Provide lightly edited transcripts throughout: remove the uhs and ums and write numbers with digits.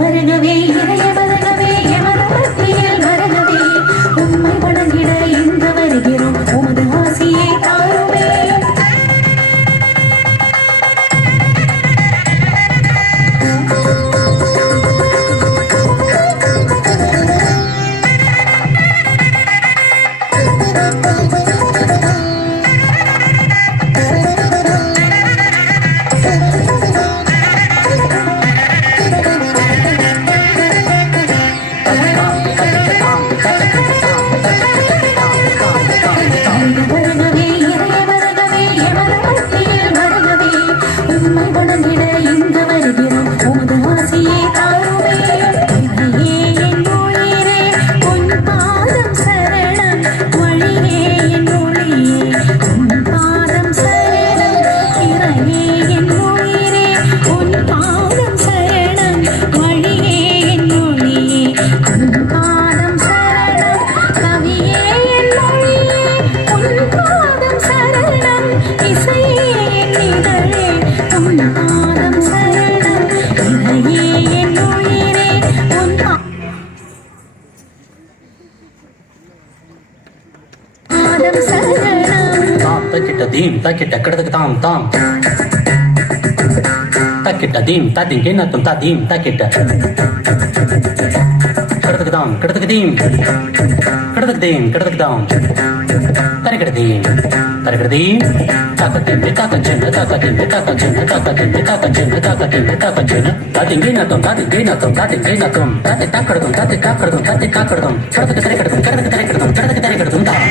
வருகவே இறைய வருகவே எமது மத்தியில் வருகவே உம்மை வணங்கிட இங்கு வருகிறோம் உமது ஆசியை தாருமே Dim takita kadak tam tam takita dim tatin kena tum tadim takita kadak tam kadak dim kadak dam tarikadim takatim takatin takatin takatin takatin takatin takatin takatin tatin kena tum tatin kena tum tatin takadum takadum kadak tam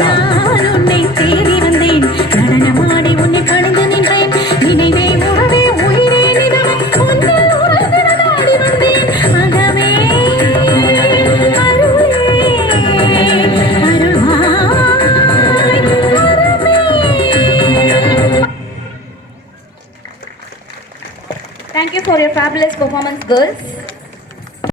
நான் உன்னை தேடி வந்தேன் நடனமாடி உன்னை கணிந்து நின்றேன் நினைவே உறவே உயிரே நிலவே உன்னில் உறவினாடி வந்தேன் அகமே Thank you for your fabulous performance, girls.